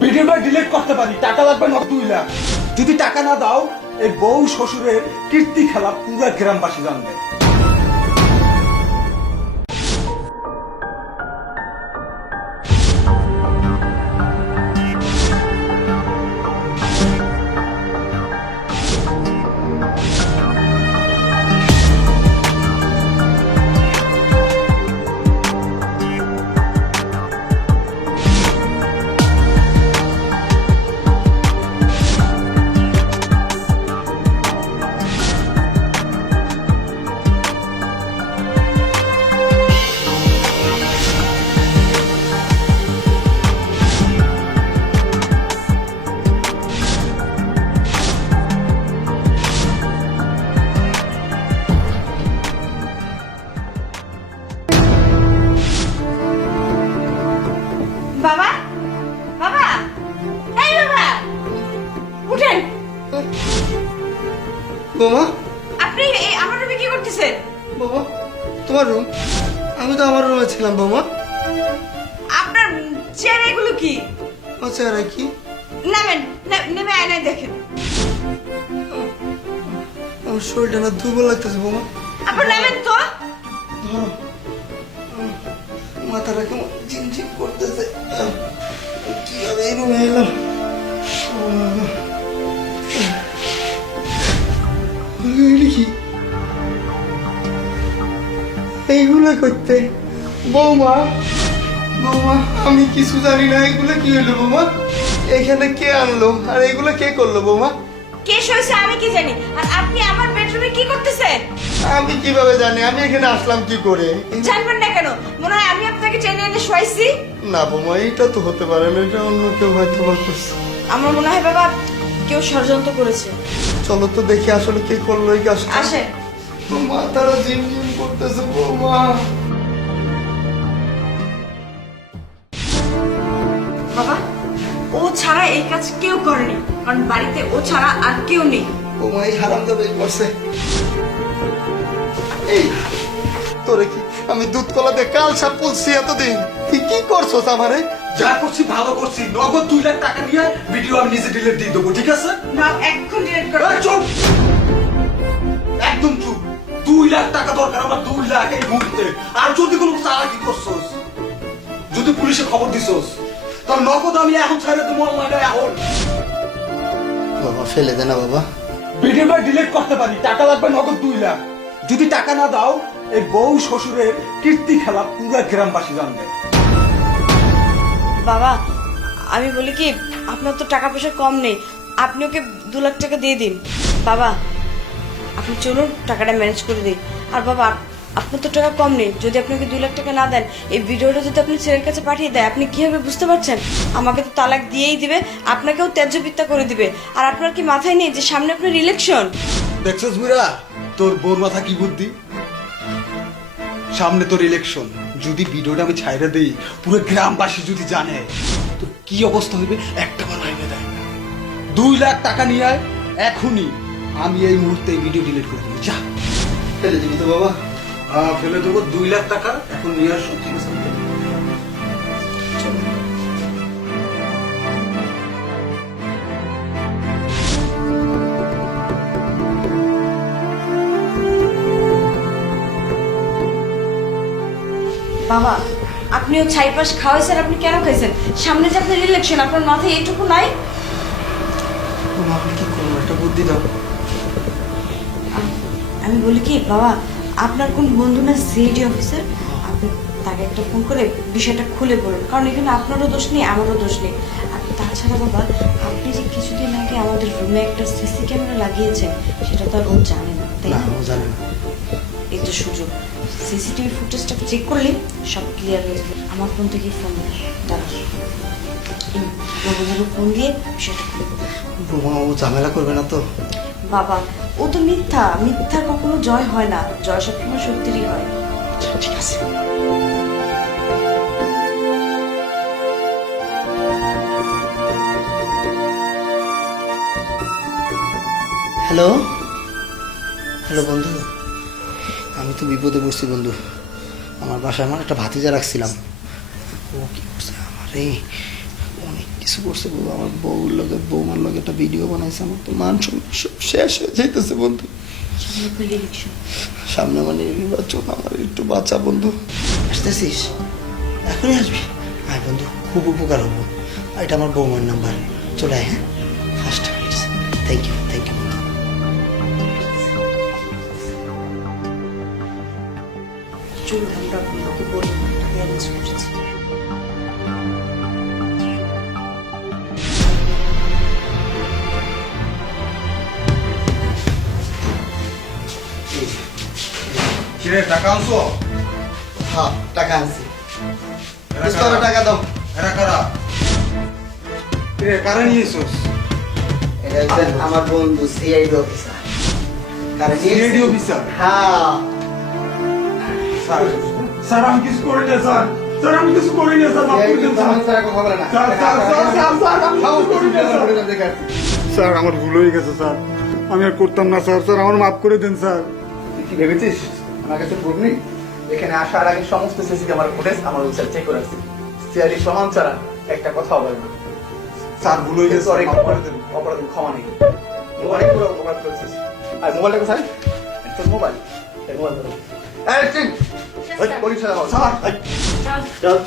ভিডিওটা ডিলিট করতে পারি, টাকা লাগবে না 2 লাখ। যদি টাকা না দাও এই বউ শ্বশুরের কীর্তি খেলা পুরো গ্রামবাসী জানবে। বাবা, বাবা, এই বাবা, উঠেন। বৌমা, আপনি আমার রুমে কি করতেছেন? বৌমা, তোমার রুম? আমি তো আমার রুমে ছিলাম বৌমা। আপনার চেয়ার এগুলো কি? আচ্ছা, আর কি? নামেন, নেমে আয়নায় দেখেন। আমার শরীরটা না দুর্বল লাগতেছে বৌমা। আপনি নামেন তো। ধরো, মাথাটা কেমন ঝিমঝিম করতেছে। কিভাবে এই রুমে এলাম? কি এইগুলো করতে? বৌমা, বৌমা, আমি কিছু জানি না। এগুলো কি হলো বৌমা? এখানে কে আনলো আর এগুলো কে করলো বৌমা? কে শুয়েছে আমি কি জানি, আর আপনি আমার বেডরুমে কি করতেছেন? আমি কিভাবে জানি? আমি এখানে আসলাম কি করে? জানবেন না কেন? মনে হয় আমি আপনাকে টেনে এনে শোয়াইছি। না বৌমা, এটা তো হতে পারে না। এটা অন্য কেউ হয়তো বলতেছে। আমার মনে হয় বাবা কেউ ষড়যন্ত্র করেছে। চলো তো দেখি আসলে কে করলো এই কাজটা। আসেন। মাথাটা ঝিমঝিম করতেছে বৌমা। বাবা, ও ছাড়া এই কাজ কেউ করেনি, কারণ বাড়িতে ও ছাড়া আর কেউ নেই। বৌমা, এই হারামজাদা এই করছে। এই তোরে কি আমি দুধ কলা দিয়ে কাল সাপ বলছি এতদিন? তুই কি করছস আমারে? যা করছি ভালো করছি, নগদ 2 লাখ টাকা নিয়ে ভিডিও আমি নিজে ডিলিট দিয়ে দেবো, ঠিক আছে? না, এখন ডিলিট করো। এই চুপ, একদম চুপ। 2 লাখ টাকা দরকার আমার, 2 লাখ এই মুহূর্তে। আর যদি কোনো চালাকি করছস, যদি পুলিশে খবর দিছস, তাহলে নগদ আমি এখন ছেড়ে দেবো অনলাইনে এখন। বাবা ফেলে দে না বাবা। ভিডিওটা ডিলিট করতে পারি, টাকা লাগবে নগদ 2 লাখ। যদি টাকা না দাও এই বউ শ্বশুরের কীর্তি খেলা পুরো গ্রামবাসী জানবে। বাবা, আমি বলি কি, আপনার তো টাকা পয়সা কম নেই, আপনি ওকে 2 লাখ টাকা দিয়ে দিন। বাবা, আপনি চলুন টাকাটা ম্যানেজ করে দিন। আর বাবা, আপনার তো টাকা কম নেই, যদি আপনাকে 2 লাখ টাকা না দেন, এই ভিডিওটা যদি আপনি ছেলের কাছে পাঠিয়ে দেয়, আপনি কি হবে বুঝতে পারছেন? আমাকে তো তালাক দিয়েই দিবে, আপনাকেও ত্যায্যবিদ্যা করে দিবে। আর আপনার কি মাথায় নেই যে সামনে আপনার ইলেকশন? দেখছস বুড়া, তোর বোর মাথা কি বুদ্ধি। সামনে তোর ইলেকশন, যদি ভিডিওটা আমি ছাইড়া দেই, পুরো গ্রামবাসী যদি জানে, তো কি অবস্থা হইবে একটা বার ভাইবে দেয়। 2 লাখ টাকা নিয়ে আয় এখনই, আমি এই মুহূর্তে ভিডিও ডিলিট করে দেবো। যা ফেলে দিবি তো বাবা? ফেলে দেবো। 2 লাখ টাকা এখন নিয়ে আসো, ঠিক আছে? বাবা, আপনিও ছাইপাশ খাওয়াইছেন, আপনি কেন খাইছেন? সামনে যে আপনার ইলেকশন, আপনার মাথায় এইটুকু নাই? বাবা, আমি কি করবো? একটা বুদ্ধি দাও। আমি বলি কি বাবা, আপনার কোন বন্ধু না সিআইডি অফিসার, আপনি তাকে একটা ফোন করে বিষয়টা খুলে বলুন, কারণ এখানে আপনারও দোষ নেই, আমারও দোষ নেই। আর তাছাড়া বাবা, আপনি যে কিছুদিন আগে আমাদের রুমে একটা সিসি ক্যামেরা লাগিয়েছেন, সেটা তো আর ও জানে না, তাই না, না? ও জানে না। এই তো সুযোগ, সিসিটিভি ফুটেজটা চেক করলে সব ক্লিয়ার হয়ে যাবে। আমার ফোন থেকে ফোন দাঁড়া, ফোন দিয়ে বিষয়টা খুলে বলুন। বৌমা, ও ঝামেলা করবে না তো? বাবা, ও তো মিথ্যার কখনো জয় হয় না, জয় সবসময় সত্যিরই হয়। ঠিক আছে। হ্যালো, হ্যালো বন্ধু, আমি তো বিপদে পড়ছি বন্ধু। আমার বাসায় আমার একটা ভাতিজা রাখছিলাম, ও কি করছে আমার এই অনেক কিছু করছে বউ, আমার বউর লগে বৌমার লগে একটা ভিডিও বানাইছে, আমার তো মান সম্মান সব শেষ হয়ে যাইতেছে বন্ধু। সামনে মানে নির্বাচন, আমার একটু বাঁচা বন্ধু। আসতেছিস? এখনই আসবি? আয় বন্ধু, খুব উপকার হবো। এটা আমার বৌমার নাম্বার, চলে আয়। হ্যাঁ, ফার্স্ট থ্যাংক ইউ বন্ধু। চলুন আমরা আপনাকে বলবো টাকা অ্যারেঞ্জ করেছি। কিরে টাকা আনছো? হ্যাঁ, টাকা আনছি। এরা কারা? টাকা দাও। এরা কারা? কিরে কারা নিয়েছোস? এটা একজন আমার বন্ধু সিআইডি অফিসার। CID officer? হ্যাঁ। স্যার স্যার আমি কিছু করি না স্যার, স্যার আমি কিছু করি না স্যার, মাফ করে দেন sir. Sir sir sir sir sir আমি কিছু করি না স্যার। স্যার আমার ভুল হয়ে গেছে স্যার, আমি আর করতাম না স্যার, স্যার আমার মাফ করে দেন স্যার। তুই কি ভেবেছিস আমার কাছে প্রুফ নেই? এখানে আসার আগে সমস্ত সিসি ক্যামেরা ফুটেজ আমার ওয়েবসাইট চেক করে রাখছি। সিআইডি প্রমাণ ছাড়া একটা কথা হবে না। স্যার ভুল হয়ে গেছে, অনেক মাফ করে দেন। অপরাধের ক্ষমা নেই। অনেক বড় অপরাধ করেছিস। আর মোবাইলটা কোথায়? তোর মোবাইল। এই মোবাইল ধরো। এই টিম, ওই পরীক্ষা দাও। স্যার চল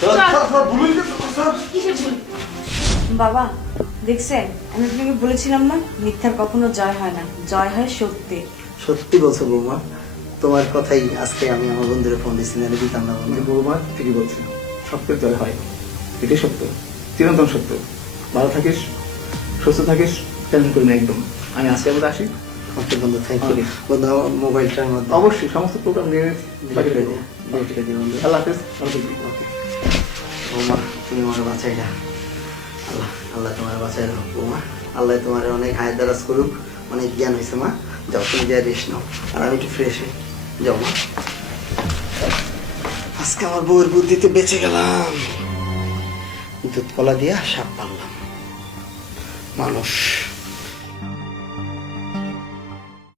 চল। স্যার স্যার ভুল হয়ে গেছে স্যার। বাবা দেখছেন, আমি আপনাকে বলেছিলাম না, মিথ্যার কখনো জয় হয় না, জয় হয় সত্যি। সত্যি বলছো বৌমা, তোমার কথাই আজকে আমি আমার বন্ধুরে ফোন দিচ্ছি, না দিতাম না বন্ধু। আমি বৌমা ঠিকই বলছি, সত্যের জয় হয়, এটাই সত্য, চিরন্তন সত্য। ভালো থাকিস, সুস্থ থাকিস, টেনশন করি না একদম। আমি আজকে আবার আসি। ওকে বন্ধু, থ্যাংক ইউ বন্ধু। আমার মোবাইলটার মধ্যে অবশ্যই সমস্ত প্রোগ্রাম নিয়ে বাকি ডিলিট দেবো। করে দিও বন্ধু। আল্লাহ হাফেজ, ভালো থাকবি। ওকে বৌমা, তুমি আমার বাঁচাই না। আল্লাহ আল্লাহ তোমার বাঁচাই দাও বৌমা। আল্লাহ তোমার অনেক হায়াত দারাজ করুক, অনেক জ্ঞান হয়েছে মা। যাও তুমি যা রেস্ট নাও, আর আমি একটু ফ্রেশ হই। যাও মা। আজকে আমার বউয়ের বুদ্ধিতে বেঁচে গেলাম, দুধ কলা দিয়া সাপ পারলাম। মানুষ